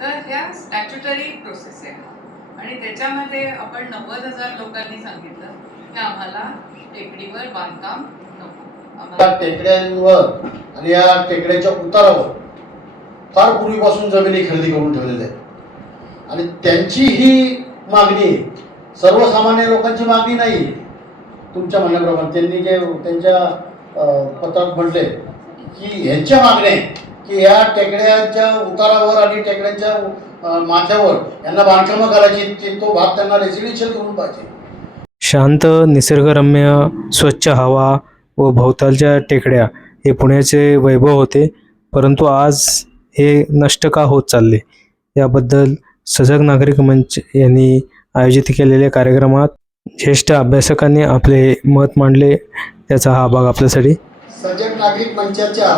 तर ह्या statutory process आहे. आणि त्याच्यामध्ये आपण नव्वद हजार लोकांनी सांगितलं की आम्हाला टेकडीवर बांधकाम नको. आम्हाला टेकड्यांवर आणि या टेकड्याच्या उतारावर फार पूर्वीपासून जमिनी खरेदी करून ठेवलेल्या आहेत. आणि त्यांची ही मागणी सर्वसामान्य लोकांची मागणी नाही तुमच्या म्हणण्याप्रमाणे त्यांनी जे त्यांच्या पत्रात म्हटले की ह्यांच्या मागण्या आहे की ह्या टेकड्याच्या उतारावर आणि टेकड्यांच्या माथ्यावर यांना बांधकामं करायची ते- तो भाग त्यांना रेसिडेन्शियल करून पाहिजे. शांत निसर्गरम्य स्वच्छ हवा व भोवतालच्या टेकड्या हे पुण्याचे वैभव होते परंतु आज हे नष्ट का होत चालले? याबद्दल सजग नागरिक मंच यांनी आयोजित केलेल्या कार्यक्रमात ज्येष्ठ अभ्यासकांनी आपले मत मांडले त्याचा हा भाग आपल्यासाठी. सजग नागरिक मंचाच्या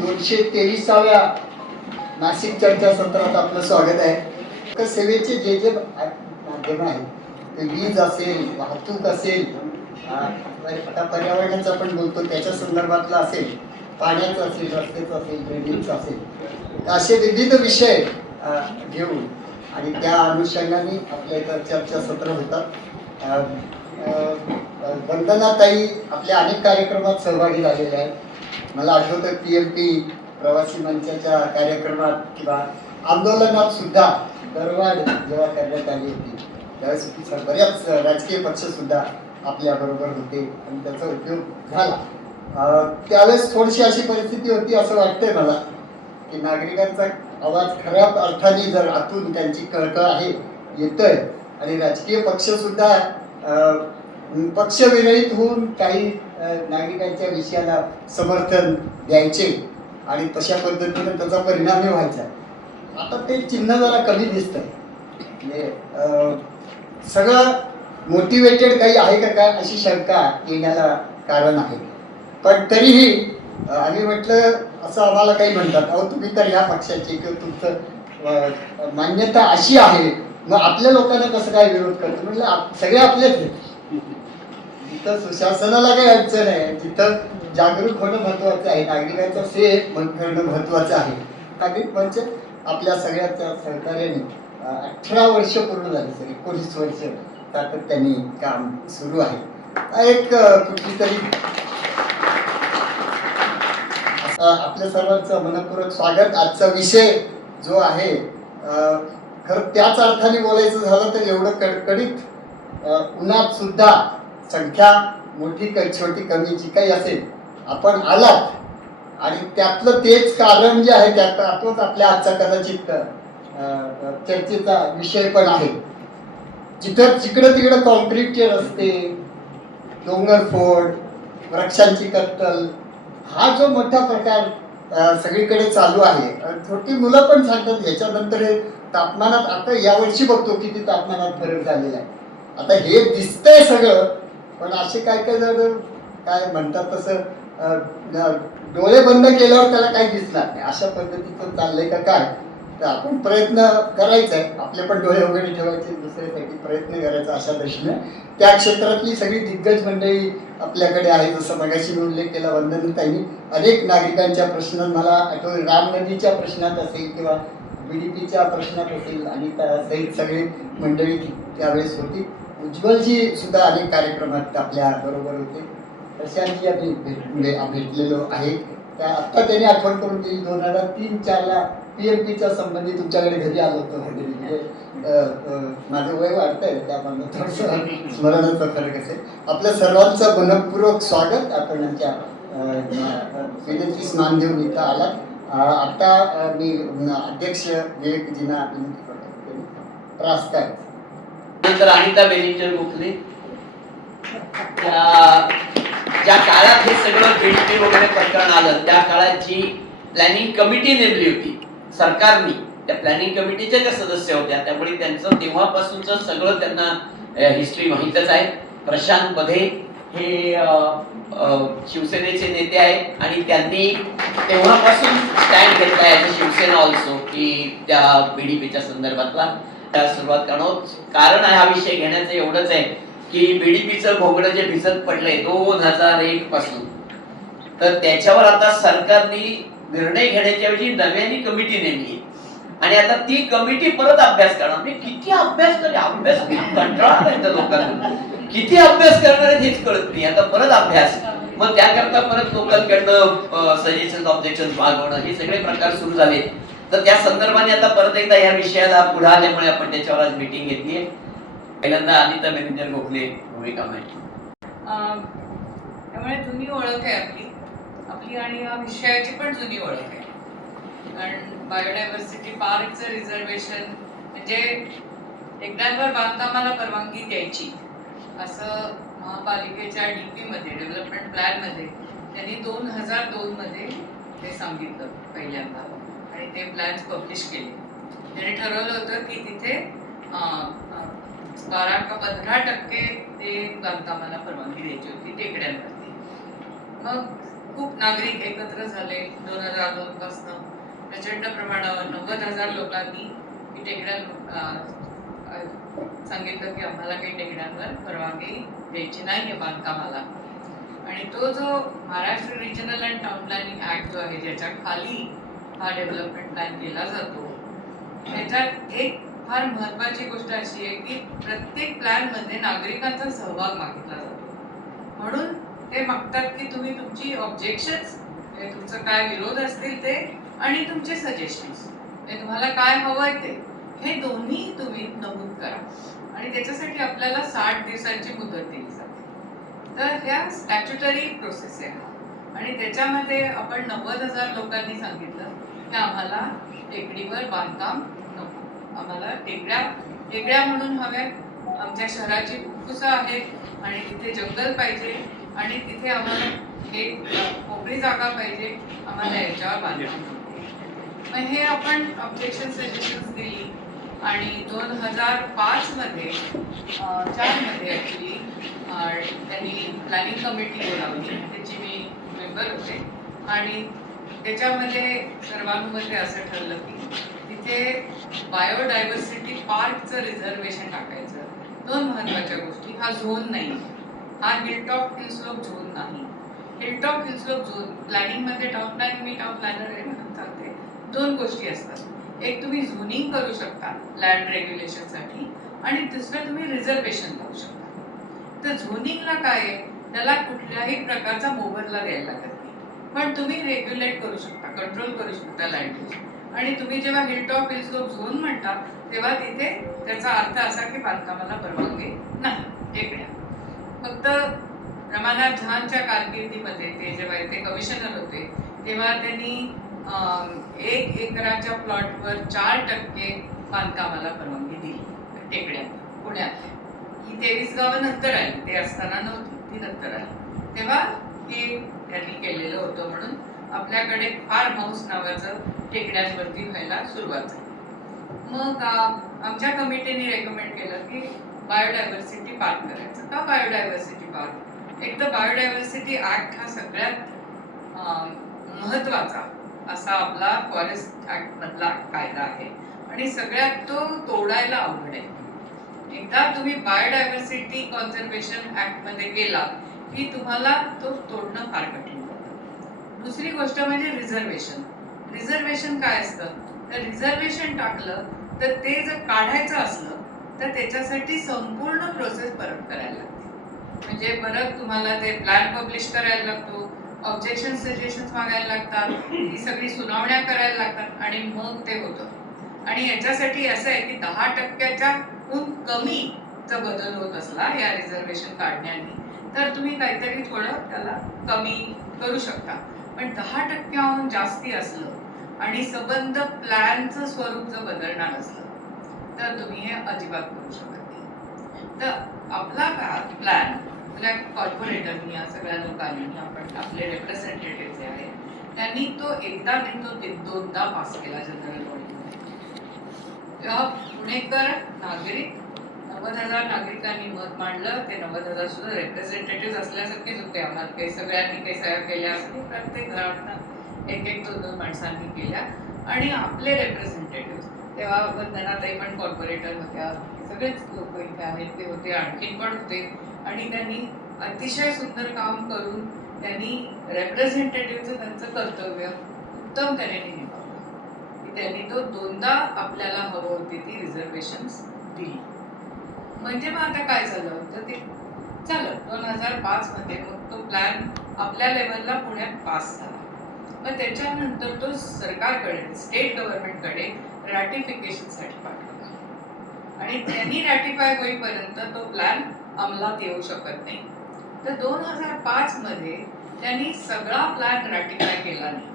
दोनशे तेवीसाव्या नाशिक चर्चा सत्रात आपलं स्वागत आहे. तर सेवेचे जे जे माध्यम आहेत ते वीज असेल वाहतूक असेल आता पर्यावरणाचं आपण बोलतो त्याच्या संदर्भातलं असेल पाण्याचं असेल रस्त्याचं असेल ड्रेनेजचं असेल असे विविध विषय घेऊन आणि त्या अनुषंगाने आपल्या इथं चर्चासत्र होतात. वंदनाताई आपल्या अनेक कार्यक्रमात सहभागी झालेल्या आहेत. मला आठवतं पी एम पी प्रवासी मंचाच्या कार्यक्रमात किंवा आंदोलनात सुद्धा दरवाढ जेव्हा करण्यात आली होती त्यावेळेस बऱ्याच राजकीय पक्ष सुद्धा आपल्या बरोबर होते आणि त्याचा उपयोग झाला. त्यावेळेस थोडीशी अशी परिस्थिती होती असं वाटतंय मला की नागरिकांचा आवाज खऱ्या अर्थाने जर आतून त्यांची कळकळ आहे येतोय आणि राजकीय पक्ष सुद्धा पक्षविरहित होऊन काही नागरिकांच्या विषयाला समर्थन द्यायचे आणि तशा पद्धतीने त्याचा परिणामही व्हायचा. आता ते चिन्ह जरा कमी दिसतंय. म्हणजे सगळं मोटिवेटेड काही आहे का काय अशी शंका येण्याला कारण आहे. पण तरीही आम्ही म्हटलं असं आम्हाला काही म्हणतात अहो तुम्ही तर ह्या पक्षाची किंवा तुमचं मान्यता अशी आहे. मग आपल्या लोकांना कसं काय विरोध करतो? म्हटलं आप- सगळे आपलेच जिथं सुशासनाला काही अडचण आहे. जिथं जागरूक होणं महत्वाचं आहे. नागरिकांचा सेफ करणं महत्वाचं आहे. नागरिक पंच आपल्या सगळ्याच्या सहकार्याने अठरा वर्ष पूर्ण झाली सर एकोणीस वर्ष सातत्याने काम सुरू आहे. एक कुठलीतरी कुठली तरी आपल्या सर्वांचं मनपूर्वक स्वागत. आजचा विषय जो आहे खरं त्याच अर्थाने बोलायचं झालं तर एवढं कडकडीत उन्हात सुद्धा संख्या मोठी क छोटी कमी जी काही असेल आपण आलात आणि त्यातलं तेच कारण जे आहे त्यात तोच आपल्या आजचा कदाचित चर्चेचा विषय पण आहे. जिथं जिकडं तिकडं कॉन्क्रीटचे रस्ते डोंगर फोड वृक्षांची कत्तल हा जो मोठा प्रकार सगळीकडे चालू आहे. छोटी मुलं पण सांगतात ह्याच्यानंतर हे तापमानात आता यावर्षी बघतो किती तापमानात फरक झालेला आहे. आता हे दिसतंय सगळं पण असे काय काय जर काय म्हणतात तसं डोळे बंद केल्यावर त्याला काही दिसणार नाही. अशा पद्धतीचं चाललंय का काय? तर आपण प्रयत्न करायचा आहे आपले पण डोळे वगैरे ठेवायचे दुसऱ्यासाठी प्रयत्न करायचा अशा दृष्टीने. त्या क्षेत्रातली सगळी दिग्गज मंडळी आपल्याकडे आहे. जसं मगाशी उल्लेख केला वंदनताईंनी. अनेक नागरिकांच्या प्रश्नात मला आठवत राम नदीच्या प्रश्नात असेल किंवा बीडीपीच्या प्रश्नात असेल आणि त्या सहित सगळी मंडळी त्यावेळेस होती. उज्ज्वलजी सुद्धा अनेक कार्यक्रमात आपल्या बरोबर होते. प्रशांतजी आम्ही भेट भेटलेलो आहे. त्या आत्ता त्यांनी आठवण करून दिली दोन हजार तीन चारला पी एम पीच्या संबंधी तुमच्याकडे घरी आलो होतो. म्हणजे माझं वय वाढतंय त्यामधनं थोडंसं स्मरणाचा फरक असेल. आपलं सर्वांचं मनपूर्वक स्वागत. आपण आमच्या विनंतीस मान देऊन इथं आलात. आता मी अध्यक्ष विवेकजींना विनंती करतो नंतर अनिता बेलिंजर गोखले. ज्या काळात हे सगळं बिल्टी वगैरे प्रकरण आलं त्या काळात जी प्लॅनिंग कमिटी नेमली होती सरकारने त्या प्लॅनिंग कमिटीच्या त्या सदस्य होत्या त्यामुळे त्यांचं तेव्हापासूनच सगळं त्यांना हिस्ट्री माहीतच आहे. प्रशांत बधे हे शिवसेनेचे नेते आहेत आणि त्यांनी तेव्हापासून स्टँड घेतला आहे शिवसेना ऑल्सो की त्या बीडीपीच्या संदर्भातला. सुरुवात करणं कारण हा विषय घेण्याचं एवढंच आहे की बीडीपीचं भोगडं जे भिजत पडलंय दोन हजार एक पासून. तर त्याच्यावर आता सरकारने निर्णय घेण्याच्या ऐवजी नव्याने कमिटी नेमली आणि आता ती कमिटी परत अभ्यास करणार. म्हणजे किती अभ्यास करणे अभ्यास कंटाळा त्या लोकांना. किती अभ्यास करणार हेच कळत नाही. आता परत अभ्यास. मग त्याकरता परत लोकांकडनं सजेशन ऑब्जेक्शन मागवणं हे सगळे प्रकार सुरू झाले तर त्या संदर्भाने आता परत एकदा या विषयाला पुढे आल्यामुळे आपण त्याच्यावर आज मिटिंग घेतली पहिल्यांदा अनिता मॅनेजर गोखले भूमिका माहिती त्यामुळे जुनी ओळख आहे आपली. आपली आणि या विषयाची पण जुनी ओळख आहे. कारण बायोडायव्हर्सिटी पार्कचं रिझर्वेशन म्हणजे टेकड्यांवर बांधकामाला परवानगी द्यायची. असं महापालिकेच्या डीपी मध्ये डेव्हलपमेंट प्लॅनमध्ये त्यांनी दोन हजार दोन मध्ये ते सांगितलं पहिल्यांदा. आणि ते प्लॅन्स पब्लिश केले. त्याने ठरवलं होतं की तिथे बारा का पंधरा टक्के ते बांधकामाला परवानगी द्यायची होती टेकड्यांवरती. मग खूप नागरिक एकत्र झाले दोन हजार दोन पासनं. प्रचंड प्रमाणावर नव्वद हजार लोकांनी टेकड्या सांगितलं की आम्हाला काही टेकड्यांवर परवानगी द्यायची नाही आहे बांधकामाला. आणि तो जो Maharashtra regional and town planning act जो आहे ज्याच्या खाली हा डेव्हलपमेंट प्लॅन केला जातो. त्याच्यात एक फार महत्वाची गोष्ट अशी आहे की प्रत्येक प्लॅनमध्ये नागरिकांचा सहभाग मागितला जातो. म्हणून ते मागतात की तुम्ही तुमची ऑब्जेक्शन्स तुमचं काय विरोध असतील ते आणि तुमचे सजेशन्स तुम्हाला काय हवं आहे ते हे दोन्ही तुम्ही नमूद करा. आणि त्याच्यासाठी आपल्याला साठ दिवसांची मुदत दिली जाते. तर ह्या स्टॅच्युटरी प्रोसेस आहे हा. आणि त्याच्यामध्ये आपण नव्वद हजार लोकांनी सांगितलं. की आम्हाला टेकडीवर बांधकाम नको. आम्हाला टेकड्या टेकड्या म्हणून हव्या आमच्या शहराची फुफ्फुसं आहेत आणि तिथे जंगल पाहिजे आणि तिथे आम्हाला हे मोकळी जागा पाहिजे. आम्हाला याच्यावर बांधकाम मग हे आपण ऑब्जेक्शन सजेशन्स दिली आणि दोन हजार पाच मध्ये ॲक्च्युली चारमध्ये ऍक्च्युली त्यांनी प्लॅनिंग कमिटी बोलावली. त्याची मी मेंबर होते. आणि त्याच्यामध्ये सर्वानुमते असं ठरलं की तिथे बायोडायव्हर्सिटी पार्कचं रिझर्वेशन टाकायचं. दोन महत्त्वाच्या गोष्टी. हा झोन नाही. हा हिलटॉप हिलस्लोप झोन नाही. हिलटॉप हिलस्लोप झोन प्लॅनिंगमध्ये टाउन प्लॅनिंग मी टाउन प्लॅनर आहे म्हणून सांगते. दोन गोष्टी असतात. एक तुम्ही झोनिंग करू शकता लँड रेग्युलेशनसाठी आणि दुसरं तुम्ही रिझर्वेशन लावू शकता. तर झोनिंगला काय आहे? त्याला कुठल्याही प्रकारचा मोबदला द्यायला लागत पण तुम्ही रेग्युलेट करू शकता कंट्रोल करू शकता लँड आणि तुम्ही जेव्हा hill top hill slope zone म्हणता तेव्हा तिथे त्याचा अर्थ असा की बांधकामाला परवानगी नाही. टेकड्या फक्त रमानाथ झानच्या कारकिर्दीमध्ये ते जेव्हा इथे कमिशनर होते तेव्हा त्यांनी एक एकराच्या प्लॉटवर चार टक्के बांधकामाला परवानगी दिली. टेकड्या पुण्यात. ही तेवीस गावं नंतर आली. ते असताना नव्हती. ती नंतर आली. तेव्हा हे त्यांनी केलेलं होतं म्हणून आपल्याकडे फार्म हाऊस नावाचं टेकड्यांवरती व्हायला सुरुवात झाली. मग आमच्या कमिटीने रेकमेंड केलं की बायोडायव्हर्सिटी पार्क करायचं. का बायोडायव्हर्सिटी पार्क एक तर बायोडायव्हर्सिटी ऍक्ट हा सगळ्यात महत्त्वाचा असा आपला फॉरेस्ट ऍक्ट मधला कायदा आहे. आणि सगळ्यात तो तोडायला अवघड आहे. एकदा तुम्ही बायोडायव्हर्सिटी कॉन्झर्वेशन ऍक्टमध्ये गेला ही तुम्हाला तो तोडणं फार कठीण होतं. दुसरी गोष्ट म्हणजे रिझर्वेशन रिझर्वेशन काय असतं? तर रिझर्वेशन टाकलं तर ते जर काढायचं असलं तर त्याच्यासाठी संपूर्ण प्रोसेस परत करायला लागते. म्हणजे परत तुम्हाला ते प्लॅन पब्लिश करायला लागतो ऑब्जेक्शन सजेशन्स मागायला लागतात ती सगळी सुनावण्या करायला लागतात आणि मग ते होतं. आणि याच्यासाठी असं आहे की दहा टक्क्याच्या कमी कमीचा बदल होत असला या रिझर्वेशन काढण्याने तर तुम्ही काहीतरी थोडं त्याला कमी करू शकता. पण दहा टक्क्याहून जास्ती असलं आणि सबंध प्लॅनचं स्वरूप जर बदलणार असलं तर तुम्ही हे अजिबात करू शकत नाही. तर आपला प्लॅन म्हणजे आपल्या कॉर्पोरेटरनी या सगळ्या लोकांनी आपण आपले रिप्रेझेंटेटिव्ह जे आहेत त्यांनी तो एकदा नाही तो ते दोनदा पास केला जनरल बॉडीमध्ये पुणेकर नागरिक नव्वद हजार नागरिकांनी मत मांडलं ते नव्वद हजार सुद्धा रिप्रेझेंटेटिव्ह असल्यासारखेच होते आम्हाला. काही सगळ्यांनी काही सह्या केल्या असं प्रत्येक घरातनं एक एक दोन दोन माणसांनी केल्या. आणि आपले रिप्रेझेंटेटिव्ह तेव्हा वंदनाताई पण कॉर्पोरेटर होत्या. सगळेच लोक इथे आहेत ते होते आणखीन पण होते. आणि त्यांनी अतिशय सुंदर काम करून त्यांनी रेप्रेझेंटेटिव्हचं त्यांचं कर्तव्य उत्तम त्याने निभावलं. की त्यांनी तो दोनदा आपल्याला हवं होती ती रिझर्वेशन दिली. म्हणजे मग आता काय झालं? तर ते झालं. दोन हजार पाच मध्ये मग तो प्लॅन आपल्या लेवलला पुण्यात पास झाला. मग त्याच्यानंतर तो सरकारकडे स्टेट गव्हर्नमेंटकडे रॅटिफिकेशनसाठी पाठवला. आणि त्यांनी रॅटिफाय होईपर्यंत तो प्लॅन अंमलात येऊ शकत नाही. तर दोन हजार पाच मध्ये त्यांनी सगळा प्लॅन रॅटिफाय केला नाही.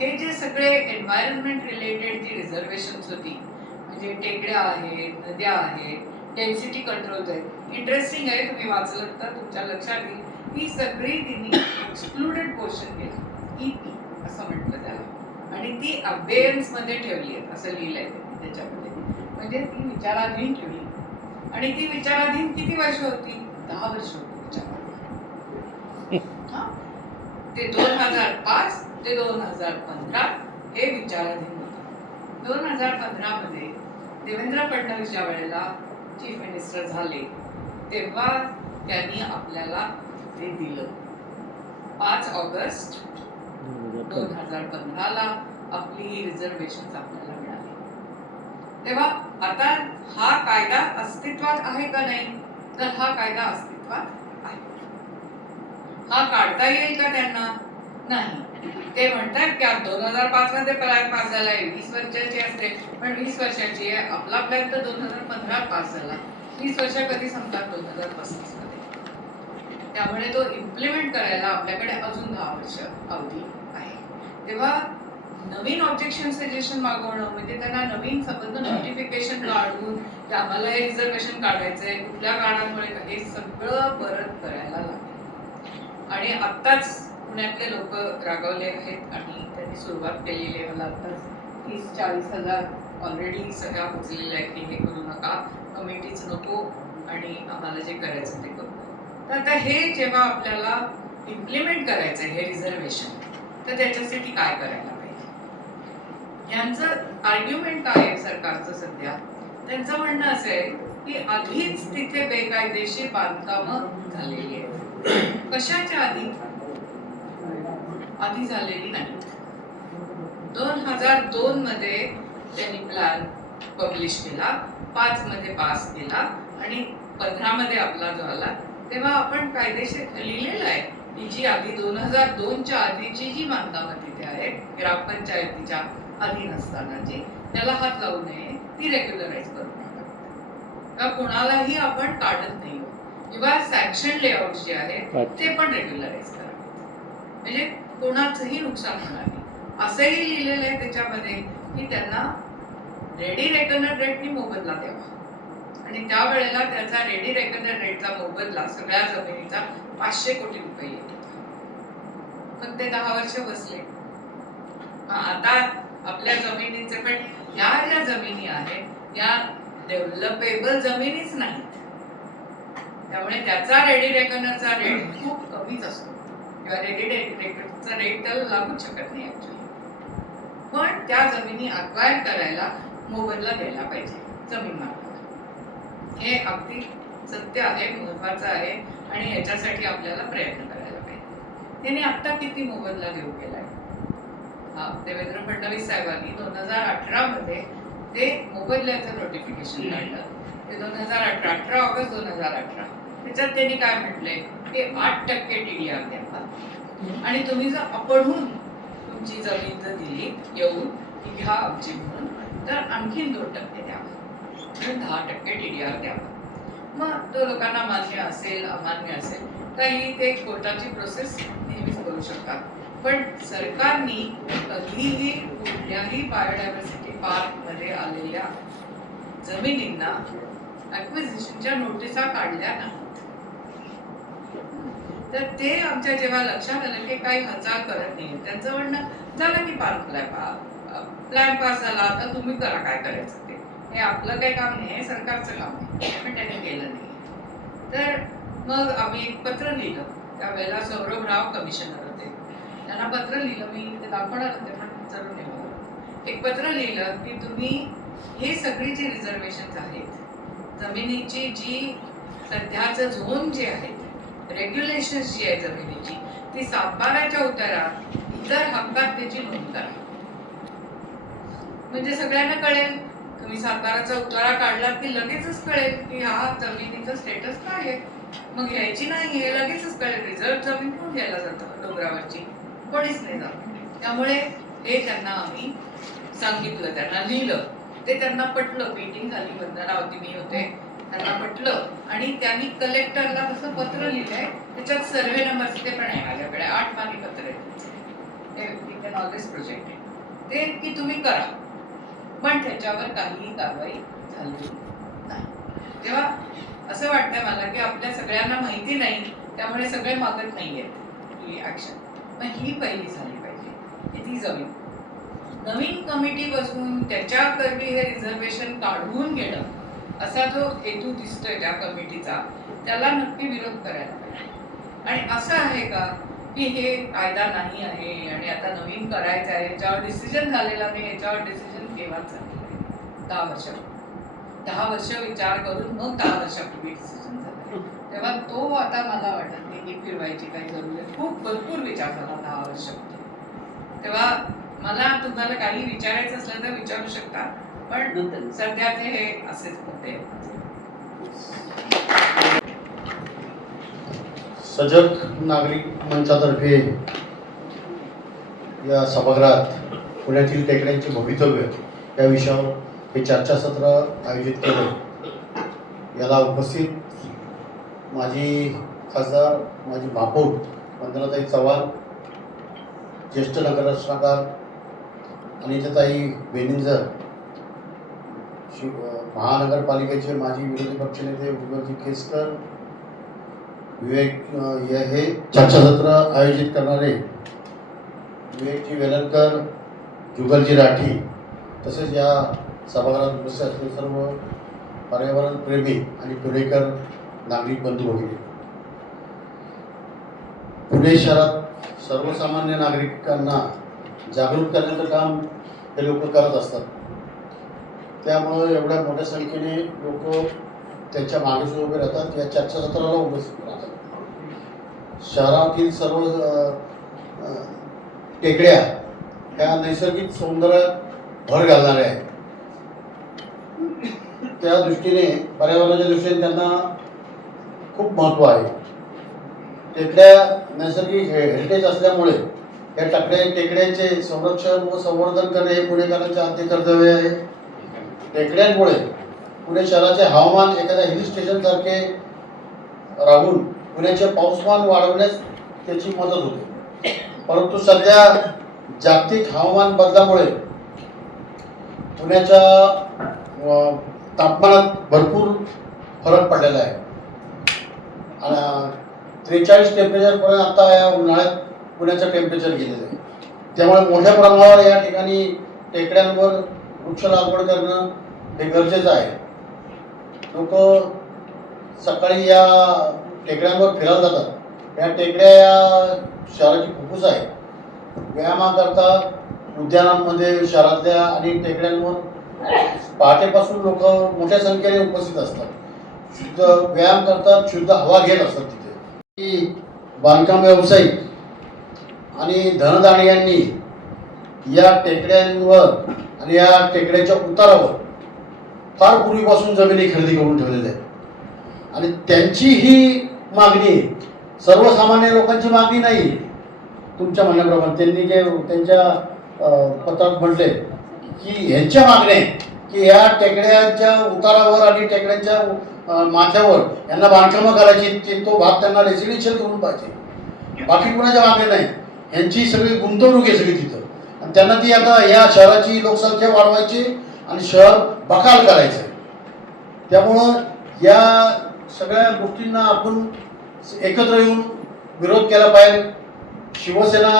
हे जे सगळे एन्व्हायरमेंट रिलेटेड जी रिझर्वेशन्स होती म्हणजे टेकड्या आहेत नद्या आहेत डेन्सिटी कंट्रोल आहे इंटरेस्टिंग आहे तुम्ही वाचलं तर तुमच्या लक्षात येईल. ही सगळी तिने एक्सक्लुडेड पोर्शन केलं. ई पी असं म्हटलं त्याला. आणि ती अबेयन्समध्ये ठेवली आहे असं लिहिलंय त्याच्यामध्ये. म्हणजे ती विचाराधीन ठेवली. आणि ती विचाराधीन किती वर्ष होती? दहा वर्ष होती विचाराधीन. हा? ते दोन हजार पाच ते दोन हजार पंधरा हे विचाराधीन होतं. दोन हजार पंधरा मध्ये देवेंद्र फडणवीसच्या वेळेला चीफ मिनिस्टर झाले तेव्हा त्यांनी आपल्याला ते दिलं. पाच ऑगस्ट दोन हजार पंधराला आपली ही रिझर्वेशन आपल्याला मिळाली. तेव्हा आता हा कायदा अस्तित्वात आहे का नाही? तर हा कायदा अस्तित्वात आहे. हा काढता येईल का त्यांना? नाही. ते म्हणतात की दोन हजार पाच मध्ये प्लॅन पास झाला आहे वीस वर्षाची असते पण वीस वर्षाची आहे. आपला प्लॅन तर दोन हजार पंधरा पास झाला. वीस वर्ष कधी संपतात दोन हजार पस्तीसमध्ये? त्यामुळे तो इम्प्लिमेंट करायला आपल्याकडे अजून दहा वर्ष अवधी आहे. तेव्हा नवीन ऑब्जेक्शन सजेशन मागवणं म्हणजे त्यांना नवीन संबंध नोटिफिकेशन काढून की आम्हाला हे रिझर्वेशन काढायचंय कुठल्या कारणामुळे हे सगळं परत करायला लागेल. आणि आत्ताच पुण्यातले लोक रागावले आहेत आणि त्यांनी सुरुवात केलेली आहे. मला आत्ताच तीस चाळीस हजार ऑलरेडी सगळ्या पोचलेल्या आहेत की हे करू नका कमिटीच नको आणि आम्हाला जे करायचं ते करू तर आता हे जेव्हा आपल्याला इम्प्लिमेंट करायचं आहे हे रिझर्वेशन तर त्याच्यासाठी काय करायला पाहिजे? यांचं आर्ग्युमेंट काय आहे सरकारचं सध्या? त्यांचं म्हणणं असं आहे की आधीच तिथे बेकायदेशीर बांधकामं झालेली आहेत. कशाच्या आधी? आधी झालेली नाही. दोन हजार दोन मध्ये त्यांनी प्लॅन पब्लिश केला पाच मध्ये पास केला आणि पंधरा मध्ये आपला जो आला तेव्हा आपण कायदेशीर लिहिलेलं आहे की जी आधी दोन हजार दोनच्या आधीची जी बांधकामं तिथे आहे ग्रामपंचायतीच्या अधीन असतानाची त्याला हात लावू नये ती रेग्युलराईज करू नका. कोणालाही आपण काढत नाही. किंवा सँक्शन लेआउट जे आहे ते पण रेग्युलराईज करा. म्हणजे कोणाचंही नुकसान होणार नाही. असंही लिहिलेलं आहे त्याच्यामध्ये की त्यांना रेडी रेकनर रेटनी मोबदला द्यावा. आणि त्यावेळेला त्याचा रेडी रेकनर रेटचा मोबदला सगळ्या जमिनीचा पाचशे कोटी रुपये येतो मग ते दहा वर्ष बसले. आता आपल्या जमिनीचे पण या ज्या जमिनी आहेत या डेव्हलपेबल जमिनीच नाहीत. त्यामुळे त्याचा रेडी रेकनरचा रेट खूप कमीच असतो. किंवा रेडी रेकनर रेट त्याला लागूच शकत नाही पण त्या जमिनी अक्वायर करायला मोबदला द्यायला पाहिजे जमीन मालकाला हे अगदी सत्य आहे महत्वाचं आहे आणि याच्यासाठी आपल्याला प्रयत्न करायला पाहिजे. त्यांनी आता किती मोबदला देऊ केलाय? हा देवेंद्र फडणवीस साहेबांनी दोन हजार अठरा मध्ये ते मोबदल्याचं नोटिफिकेशन काढलं. ते दोन हजार अठरा अठरा ऑगस्ट दोन हजार अठरा. त्याच्यात त्यांनी काय म्हटलंय? की आठ टक्के टीडीआर द्यावा आणि तुम्ही जर आपणहून तुमची जमीन जर दिली येऊन की घ्या आमची म्हणून तर आणखीन दोन टक्के द्यावा दहा टक्के टीडीआर द्यावा मग तो लोकांना मान्य असेल अमान्य असेल काही ते कोर्टाची प्रोसेस नेहमीच करू शकतात. पण सरकारनी कधीही कुठल्याही बायोडायव्हर्सिटी पार्कमध्ये आलेल्या जमिनींना अक्विजिशनच्या नोटिसा काढल्या नाही. तर ते आमच्या जेव्हा लक्षात आलं की काही हालचाल करत नाही त्यांचं म्हणणं झालं की पार्क प्लॅन पास झाला आता तुम्ही करा काय करायचं ते. हे आपलं काही काम नाही हे सरकारचं काम नाही पण त्याने केलं नाही. तर मग आम्ही एक पत्र लिहिलं त्यावेळेला सौरभ राव कमिशनर होते. त्यांना पत्र लिहिलं मी ते दाखवणार होते पण विचारून नाही एक पत्र लिहिलं की तुम्ही हे सगळी जी रिझर्वेशन आहेत जमिनीची जी सध्याचं झोन जे आहेत रेग्युलेशन जी आहे जमिनीची ती सातबाराच्या उतारात इतर हक्कात त्याची नोंद करा. म्हणजे सगळ्यांना कळेल तुम्ही सातबाराचा उतारा काढला की लगेचच कळेल की हा जमिनीचा स्टेटस काय आहे. मग घ्यायची नाही हे लगेचच कळेल. रिझर्व जमीन कोण घ्यायला जातं? डोंगरावरची. कोणीच नाही जात. त्यामुळे हे त्यांना आम्ही सांगितलं त्यांना लिहिलं. ते त्यांना पटलं. मीटिंग झाली वंदना होती मी होते. त्यांना म्हटलं आणि त्यांनी कलेक्टरला तसं पत्र लिहिलंय. त्याच्यात सर्वे नंबर ते पण आहे माझ्याकडे. आठ मागे पत्र आहे ते नॉलेज प्रोजेक्ट आहे. ते की तुम्ही करा. पण त्याच्यावर काहीही कारवाई झाली नाही. तेव्हा असं वाटतंय मला की आपल्या सगळ्यांना माहिती नाही त्यामुळे सगळे मागत नाहीयेत ही ॲक्शन पण ही पहिली झाली पाहिजे. की ती जमीन? नवीन कमिटी बसून त्याच्याकरवी हे रिझर्वेशन काढून घेणं असा जो हेतू दिसतोय त्या कमिटीचा त्याला नक्की विरोध करायला पाहिजे. आणि असं आहे का की हे कायदा नाही आहे आणि आता नवीन करायचं आहे याच्यावर डिसिजन झालेला नाही याच्यावर डिसिजन केव्हाच झालेलं आहे दहा वर्ष. दहा वर्ष विचार करून मग दहा वर्षापूर्वी डिसिजन झाला. तेव्हा तो आता मला वाटत नाही की फिरवायची काही जरूर आहे खूप भरपूर विचार झाला दहा वर्ष. तेव्हा मला तुम्हाला काही विचारायचं असलं तर विचारू शकता. पण नंतर सध्याचे हे असेच होते. सजग नागरिक मंचातर्फे या सभागृहात पुण्यातील टेकड्यांचे भवितव्य या विषयावर हे चर्चासत्र आयोजित केलं. याला उपस्थित माझी खासदार माझी महापौर वंदनाताई चव्हाण ज्येष्ठ नगररचनाकार अनिताताई बेनिंजर शिव महानगरपालिकेचे माजी विरोधी पक्षनेते उज्ज्वलजी केसकर विवेक हे हे चर्चासत्र आयोजित करणारे विवेकजी वेलणकर जुगलजी राठी तसेच या सभागृहात उपस्थित असलेले सर्व पर्यावरण प्रेमी आणि पुणेकर नागरिक बंधू भगिनी. पुणे शहरात सर्वसामान्य नागरिकांना जागरूक करण्याचं काम हे लोक करत असतात. त्यामुळं एवढ्या मोठ्या संख्येने लोक त्यांच्या मागे उभे राहतात. या चर्चासत्राला उपस्थित राहतात. शहरातील सर्व टेकड्या ह्या नैसर्गिक सौंदर्य भर घालणाऱ्या आहेत. त्या दृष्टीने पर्यावरणाच्या दृष्टीने त्यांना खूप महत्त्व आहे. टेकड्या नैसर्गिक हे- हेरिटेज असल्यामुळे या टकड्या टेकड्यांचे संरक्षण व संवर्धन करणे हे पुणेकरांचे आद्य कर्तव्य आहे. टेकड्यांमुळे पुणे शहराचे हवामान एखाद्या हिल स्टेशन सारखे राहून पुण्याचे पाऊसमान वाढवण्यास त्याची मदत होते. परंतु सध्या जागतिक हवामान बदलामुळे पुण्याच्या तापमानात भरपूर फरक पडलेला आहे. आणि त्रेचाळीस टेम्परेचरपर्यंत आता या उन्हाळ्यात पुण्याचं टेम्परेचर गेलेलं आहे. त्यामुळे मोठ्या प्रमाणावर या ठिकाणी टेकड्यांवर वृक्ष लागवड करणं हे गरजेचं आहे. लोक सकाळी या टेकड्यांवर फिरायला जातात. या टेकड्या या शहराची फुफ्फुस आहे. व्यायामाकरता उद्यानांमध्ये शहरातल्या आणि टेकड्यांवर पहाटेपासून लोक मोठ्या संख्येने उपस्थित असतात. शुद्ध व्यायाम करतात शुद्ध हवा घेत असतात तिथे. की बांधकाम व्यावसायिक आणि धनदाणी यांनी या टेकड्यांवर आणि या टेकड्याच्या उतारावर फार पूर्वीपासून जमिनी खरेदी करून ठेवलेल्या आहेत. आणि त्यांची ही मागणी सर्वसामान्य लोकांची मागणी नाही. तुमच्या म्हणण्याप्रमाणे त्यांनी जे त्यांच्या पत्रात म्हटले की ह्यांच्या मागण्या की ह्या टेकड्यांच्या उतारावर आणि टेकड्यांच्या माथ्यावर यांना बांधकामं करायची ते तो भाग त्यांना रेसिडेन्शियल करून पाहिजे. बाकी कुणाच्या मागण्या नाही. ह्यांची सगळी गुंतवणूक आहे सगळी तिथं. त्यांना ती आता या शहराची लोकसंख्या वाढवायची आणि शहर बकाल करायचं. त्यामुळं या सगळ्या गोष्टींना आपण एकत्र येऊन विरोध केला पाहिजे. शिवसेना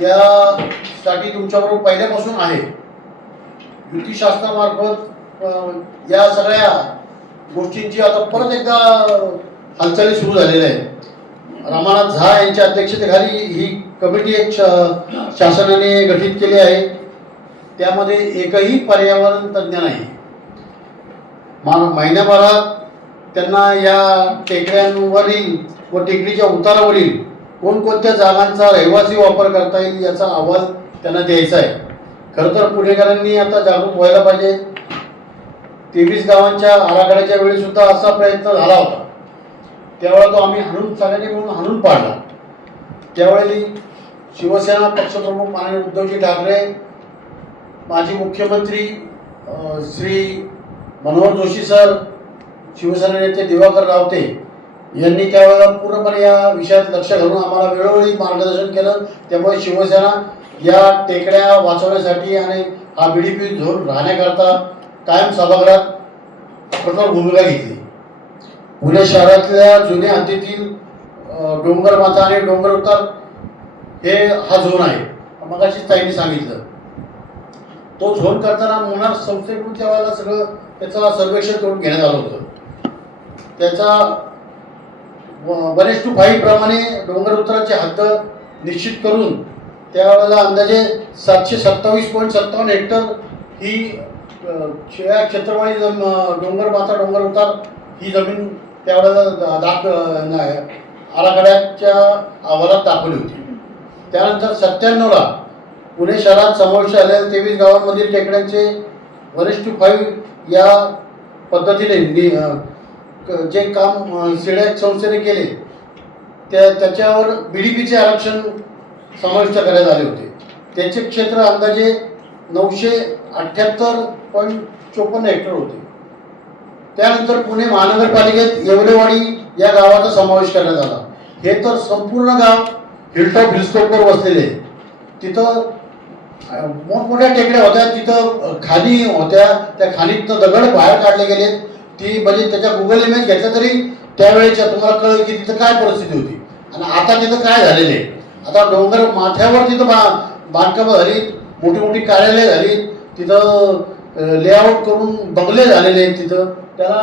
यासाठी तुमच्याबरोबर पहिल्यापासून आहे. युती शासनामार्फत या सगळ्या गोष्टींची आता परत एकदा हालचाली सुरू झालेल्या आहेत. रामानाथ झा यांच्या अध्यक्षतेखाली ही कमिटी एक शासनाने गठीत केली आहे. त्यामध्ये एकही पर्यावरण तज्ज्ञ नाही. मा- महिन्याभरात त्यांना या टेकड्यांवरील व टेकडीच्या उतारावरील कोणकोणत्या जागांचा रहिवासी वापर करता येईल याचा अहवाल त्यांना द्यायचा आहे. खरं तर पुणेकरांनी आता जागरूक व्हायला पाहिजे. तेवीस गावांच्या आराखड्याच्या वेळी सुद्धा असा प्रयत्न झाला होता. त्यावेळेला तो आम्ही हाणून सगळ्यांनी मिळून हाणून पाडला त्यावेळी शिवसेना पक्षप्रमुख माननीय उद्धवजी ठाकरे माजी मुख्यमंत्री श्री मनोहर जोशी सर शिवसेना नेते दिवाकर रावते यांनी त्यावेळेला पूर्णपणे या विषयात लक्ष घालून आम्हाला वेळोवेळी मार्गदर्शन केलं. त्यामुळे शिवसेना या टेकड्या वाचवण्यासाठी आणि हा बीडीपी झोन राहण्याकरता कायम सभागृहात कठोर भूमिका घेतली. पुणे शहरातल्या जुन्या हद्दीतील अ, डोंगर माथा आणि डोंगर उतार हे हा झोन आहे. मगाशीच ताईंनी सांगितलं. तो झोन करताना मोनार संस्थेकडून त्यावेळेला सगळं त्याचं सर्वेक्षण करून घेण्यात आलं होतं. त्याचा बरेच टू फाईव्ह प्रमाणे डोंगर उताराची हद्द निश्चित करून त्यावेळेला अंदाजे सातशे सत्तावीस पॉईंट सत्तावन्न हेक्टर ही या क्षेत्रवाळी जम डोंगर माथा डोंगर उतार ही जमीन त्यावेळेला दा- दाख आराखड्याच्या अहवालात दाखवली होती. त्यानंतर सत्त्याण्णवला पुणे शहरात समावेश झालेल्या तेवीस गावांमधील टेकड्यांचे वरिष्ठ टू फाईव्ह या पद्धतीने नि- जे काम सिडॅक संस्थेने केले त्या त्याच्यावर बी डी पीचे आरक्षण समाविष्ट करण्यात आले होते. त्याचे क्षेत्र अंदाजे नऊशे अठ्ठ्याहत्तर पॉईंट चोपन्न हेक्टर होते. त्यानंतर पुणे महानगरपालिकेत येवलेवाडी या गावाचा समावेश करण्यात आला. हे तर संपूर्ण गाव हिलटॉप हिलस्टॉपवर वसलेले. तिथं मोठमोठ्या टेकड्या होत्या. तिथं खाली खाणी होत्या. त्या खाणीतनं दगड बाहेर काढले गेले. ती म्हणजे त्याच्या गुगल इमेज घेतल्या तरी त्यावेळेच्या तुम्हाला कळेल की तिथं काय परिस्थिती होती. आणि आता तिथं काय झालेलं आहे? आता डोंगर माथ्यावर तिथं बा बांधकामं झाली. मोठी मोठी कार्यालय झाली. तिथं लेआउट करून बंगले झालेले आहेत तिथं. त्याला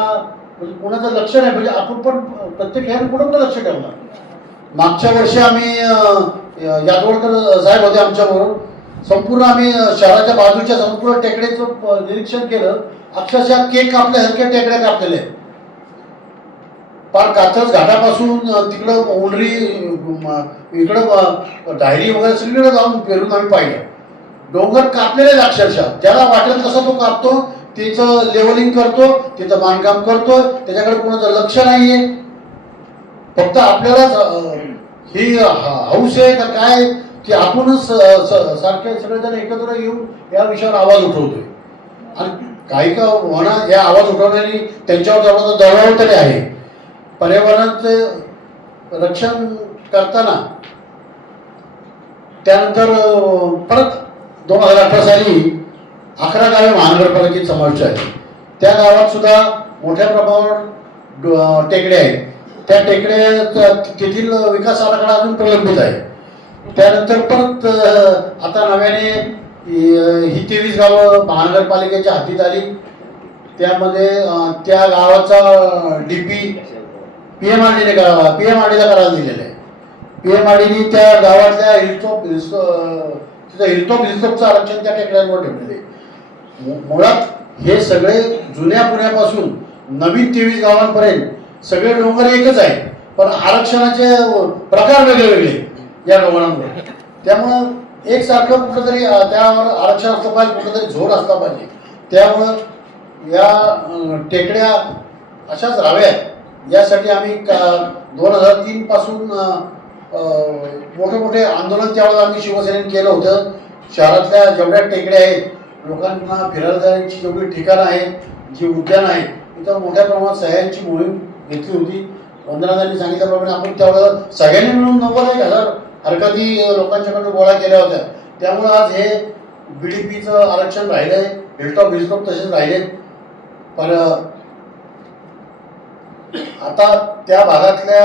म्हणजे कोणाचं लक्ष नाही. म्हणजे आपण पण प्रत्येक ह्याने कुठं कुठं लक्ष ठेवणार? मागच्या वर्षी आम्ही यादवडकर साहेब होते आमच्याबरोबर. संपूर्ण आम्ही शहराच्या बाजूच्या संपूर्ण टेकड्याचं निरीक्षण केलं. अक्षरशः केक कापल्यासारख्या टेकड्या कापलेल्या आहेत पार कात्रज घाटापासून तिकडं ओंडरी इकडं डायरी वगैरे सगळीकडे जाऊन फिरून आम्ही पाहिलं. डोंगर कापलेले अक्षरशः. ज्याला वाटेल तसं तो कापतो तिचं लेवलिंग करतो तिचं बांधकाम करतो त्याच्याकडे कोणाचं लक्ष नाहीये. फक्त आपल्यालाच ही हौस आहे का काय? की आपणच स- स- सारखे सगळेजण एकत्र येऊन या विषयावर आवाज उठवतोय. आणि काही का म्हणा या आवाज उठवण्याने त्यांच्यावर तेवढा दबाव तरी आहे. पर्यावरणाचे रक्षण करताना त्यानंतर परत दोन हजार अठरा साली अकरा गावे महानगरपालिकेत समाविष्ट आहे त्या गावात सुद्धा मोठ्या प्रमाणावर टेकड्या आहेत. त्या टेकड्या तेथील विकास आराखडा अजून प्रलंबित आहे. त्यानंतर परत आता नव्याने ही तेवीस गावं महानगरपालिकेच्या हातीत आली. त्यामध्ये त्या गावाचा D P P M R डीने करावा पी एम आर डीला करार दिलेला आहे. पी एम आर डीने त्या गावातल्या हिलटॉप तिथं हिलटॉप हिलटॉपचं आरक्षण त्या टेकड्यांवर ठेवलेलं आहे. मु- मुळात हे सगळे जुन्या पुण्यापासून नवीन तेवीस गावांपर्यंत सगळे डोंगर एकच आहे पण आरक्षणाचे प्रकार वेगळे वेगळे या डोंगरांमुळे त्यामुळं एकसारखं कुठंतरी त्यावर आरक्षण असलं पाहिजे कुठंतरी जोर असला पाहिजे. त्यामुळं या टेकड्या अशाच राहाव्यात. यासाठी आम्ही का दोन हजार तीन पासून मोठे मोठे आंदोलन त्यावेळेस आम्ही शिवसेनेने केलं होतं. शहरातल्या जेवढ्या टेकड्या आहेत लोकांना फिरायला जाण्याची जेवढी ठिकाणं आहेत जी उद्यानं आहेत तिथं मोठ्या प्रमाणात सह्यांची मोहीम घेतली होती. वंदनादांनी सांगितल्याप्रमाणे आपण त्यावेळेला सगळ्यांनी मिळून नव्वद एक हजार हरकती लोकांच्याकडून गोळा केल्या होत्या. त्यामुळं आज हे बी डी पीचं आरक्षण राहिलं आहे हिलटॉप हिलटॉप तसेच राहिले. पण आता त्या भागातल्या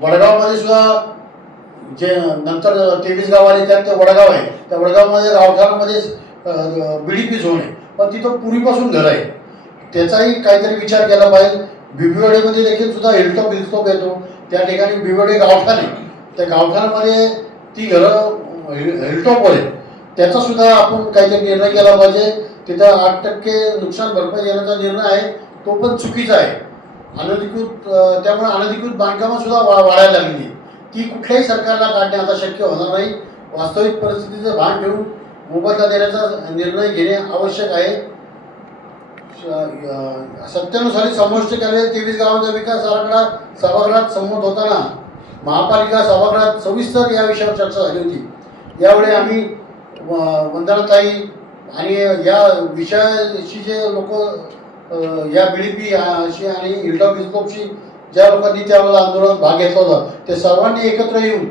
वडगावमध्ये सुद्धा जे नंतर तेवीस गाव आले त्यात ते वडगाव आहे. त्या वडगावमध्ये गावठाणामध्ये बी डी पी झोन आहे. पण तिथं पूर्वीपासून घर आहे. त्याचाही काहीतरी विचार केला पाहिजे. बिबिवाडीमध्ये देखील सुद्धा हिलटॉप हिलटॉप येतो. त्या ठिकाणी बिबिवाडी गावठाण. आहे त्या गावठाणामध्ये ती घरं हिल हिलटॉपवर आहेत. त्याचा सुद्धा आपण काहीतरी निर्णय केला पाहिजे. तिथं आठ टक्के नुकसान भरपाई देण्याचा निर्णय आहे. तो पण चुकीचा आहे. अनधिकृत त्यामुळे अनधिकृत बांधकामं सुद्धा वा वाढायला लागली. ती कुठल्याही सरकारला काढणे आता शक्य होणार नाही. वास्तविक परिस्थितीचं भान ठेवून मोबदला देण्याचा निर्णय घेणे आवश्यक आहे. सत्त्याण्णव साली समाविष्ट केलेल्या तेवीस गावांचा विकास आराखडा सभागृहात संमत होताना महापालिका सभागृहात सविस्तर या विषयावर चर्चा झाली होती. यावेळी आम्ही वंदनाताई आणि या विषयाशी जे लोक या बी डी पी अशी आणि हिल्डॉप इस्कोपशी ज्या लोकांनी त्यावेळेला आंदोलनात भाग घेतला होता ते सर्वांनी एकत्र येऊन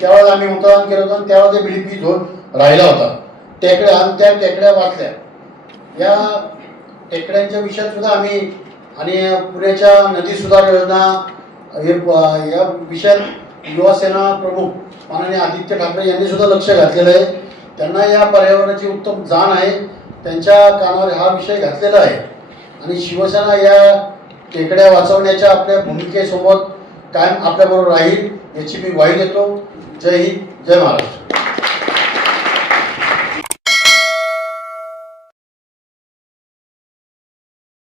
त्यावेळेला आम्ही मतदान केलं होतं आणि त्यावेळेला ते पी झोन राहिला होता टेकड्या आणि त्या टेकड्या वाचल्या. या टेकड्यांच्या विषयात सुद्धा आम्ही आणि पुण्याच्या नदी सुधार योजना हे या विषयात युवासेना प्रमुख माननीय आदित्य ठाकरे यांनी सुद्धा लक्ष घातलेलं आहे. त्यांना या पर्यावरणाची उत्तम जाण आहे. त्यांच्या कानावर हा विषय घातलेला आहे. आणि शिवसेना या टेकड्या वाचवण्याच्या आपल्या भूमिकेसोबत कायम आपल्याबरोबर राहील याची मी ग्वाही देतो. जय हिंद जय महाराष्ट्र.